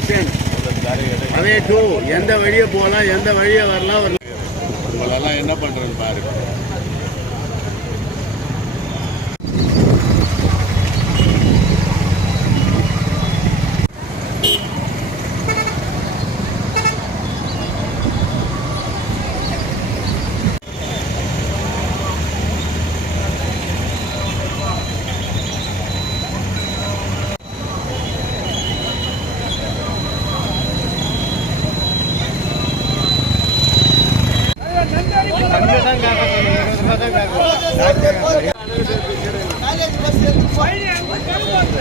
for அதே two எந்த வழியை போகலாம் எந்த வழியை வரலாம் உங்களெல்லாம் என்ன பண்றது பாருங்கள்